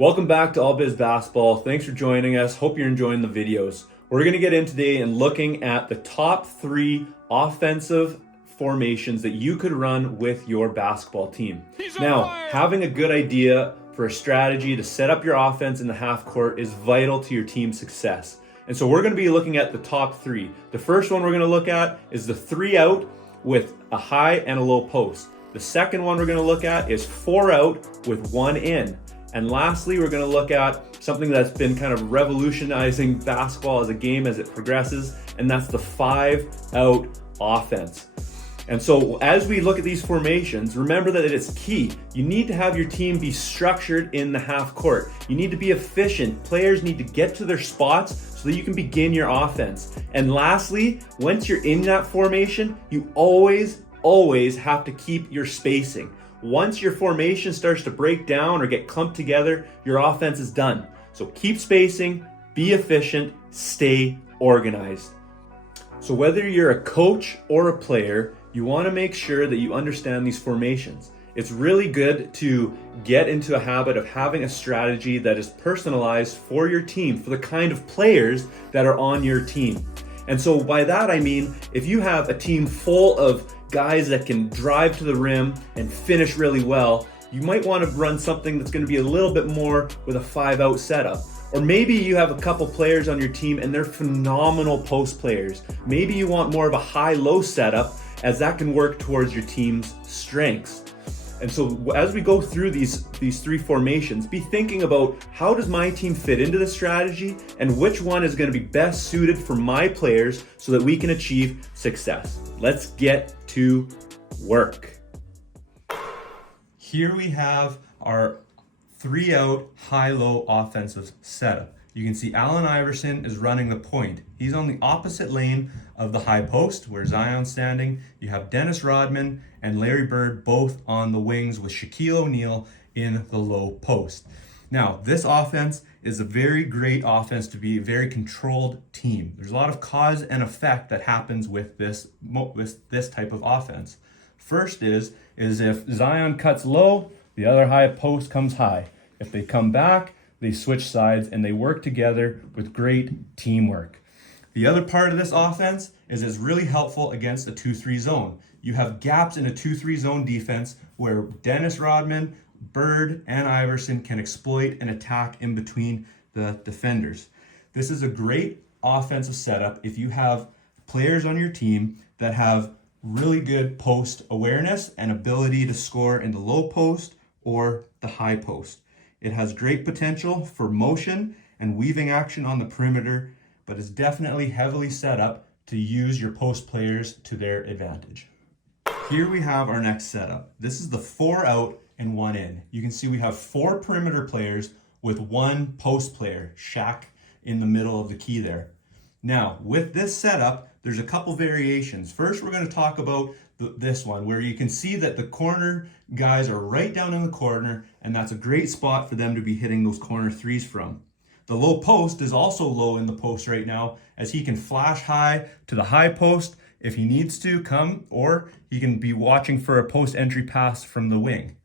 Welcome back to All Biz Basketball. Thanks for joining us. Hope you're enjoying the videos. We're going to get in today and looking at the top 3 offensive formations that you could run with your basketball team. Now, having a good idea for a strategy to set up your offense in the half court is vital to your team's success. And so we're going to be looking at the top 3. The first one we're going to look at is the 3 out with a high and a low post. The second one we're going to look at is 4 out with 1 in. And lastly, we're going to look at something that's been kind of revolutionizing basketball as a game as it progresses, and that's the 5 out offense. And so as we look at these formations, remember that it is key. You need to have your team be structured in the half court. You need to be efficient. Players need to get to their spots so that you can begin your offense. And lastly, once you're in that formation, you always have to keep your spacing. Once your formation starts to break down or get clumped together, your offense is done. So keep spacing, be efficient, stay organized. So whether you're a coach or a player, you want to make sure that you understand these formations. It's really good to get into a habit of having a strategy that is personalized for your team, for the kind of players that are on your team. And so by that I mean, if you have a team full of guys that can drive to the rim and finish really well, you might want to run something that's going to be a little bit more with a 5 out setup. Or maybe you have a couple players on your team and they're phenomenal post players. Maybe you want more of a high-low setup, as that can work towards your team's strengths. And so as we go through these 3 formations, be thinking about, how does my team fit into the strategy and which one is going to be best suited for my players so that we can achieve success. Let's get to work. Here we have our 3 out high-low offensive setup. You can see Allen Iverson is running the point. He's on the opposite lane of the high post where Zion's standing. You have Dennis Rodman and Larry Bird both on the wings with Shaquille O'Neal in the low post. Now, this offense is a very great offense to be a very controlled team. There's a lot of cause and effect that happens with this type of offense. First is if Zion cuts low, the other high post comes high. If they come back, they switch sides and they work together with great teamwork. The other part of this offense is it's really helpful against a 2-3 zone. You have gaps in a 2-3 zone defense where Dennis Rodman, Bird, and Iverson can exploit and attack in between the defenders. This is a great offensive setup if you have players on your team that have really good post awareness and ability to score in the low post or the high post. It has great potential for motion and weaving action on the perimeter, but is definitely heavily set up to use your post players to their advantage. Here we have our next setup. This is the 4 out and 1 in. You can see we have 4 perimeter players with 1 post player, Shaq, in the middle of the key there. Now, with this setup, there's a couple variations. First, we're going to talk about this one where you can see that the corner guys are right down in the corner, and that's a great spot for them to be hitting those corner threes from. The low post is also low in the post right now, as he can flash high to the high post if he needs to come, or he can be watching for a post entry pass from the wing.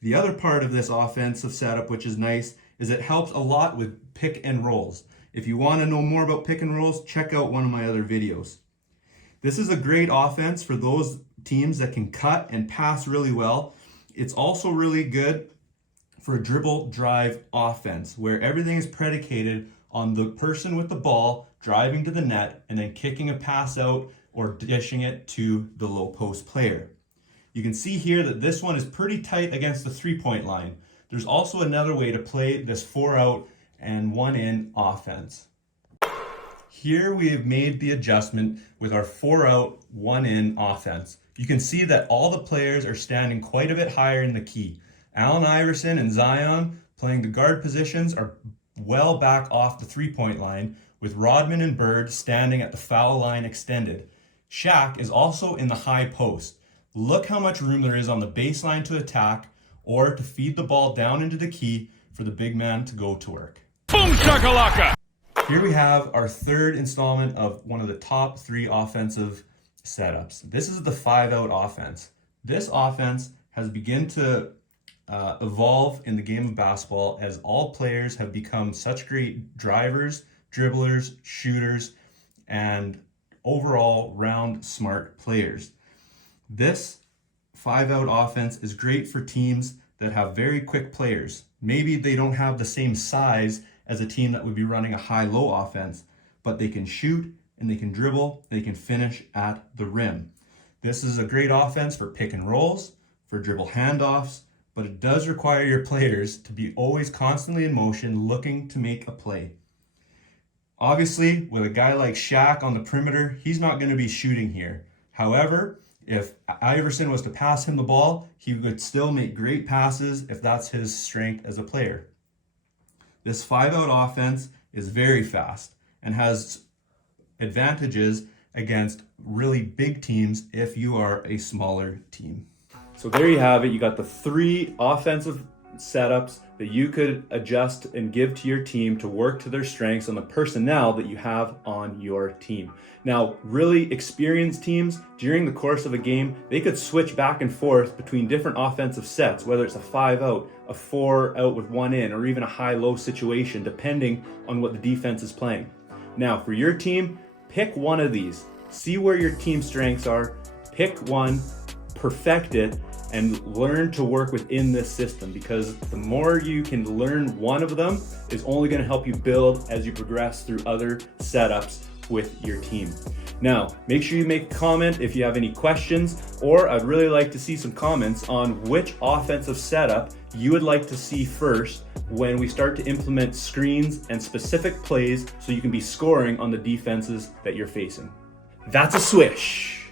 The other part of this offensive setup, which is nice, is it helps a lot with pick and rolls. If you want to know more about pick and rolls, check out one of my other videos. This is a great offense for those teams that can cut and pass really well. It's also really good for a dribble drive offense where everything is predicated on the person with the ball driving to the net and then kicking a pass out or dishing it to the low post player. You can see here that this one is pretty tight against the 3-point line. There's also another way to play this 4 out and 1 in offense. Here we have made the adjustment with our 4 out, 1 in offense. You can see that all the players are standing quite a bit higher in the key. Allen Iverson and Zion playing the guard positions are well back off the 3-point line, with Rodman and Bird standing at the foul line extended. Shaq is also in the high post. Look how much room there is on the baseline to attack or to feed the ball down into the key for the big man to go to work. Boom shakalaka! Here we have our third installment of one of the top 3 offensive setups. This is the 5 out offense. This offense has begun to evolve in the game of basketball as all players have become such great drivers, dribblers, shooters, and overall round smart players. This 5-out offense is great for teams that have very quick players. Maybe they don't have the same size as a team that would be running a high-low offense, but they can shoot and they can dribble, they can finish at the rim. This is a great offense for pick and rolls, for dribble handoffs, but it does require your players to be always constantly in motion looking to make a play. Obviously, with a guy like Shaq on the perimeter, he's not going to be shooting here. However, if Iverson was to pass him the ball, he would still make great passes if that's his strength as a player. This 5-out offense is very fast and has advantages against really big teams if you are a smaller team. So there you have it. You got the 3 offensive setups that you could adjust and give to your team to work to their strengths and the personnel that you have on your team. Now, really experienced teams, during the course of a game, they could switch back and forth between different offensive sets, whether it's a 5-out, a 4-out with 1 in, or even a high-low situation, depending on what the defense is playing. Now, for your team, pick one of these. See where your team strengths are, pick one, perfect it, and learn to work within this system, because the more you can learn one of them is only going to help you build as you progress through other setups with your team. Now, make sure you make a comment if you have any questions, or I'd really like to see some comments on which offensive setup you would like to see first when we start to implement screens and specific plays so you can be scoring on the defenses that you're facing. That's a swish.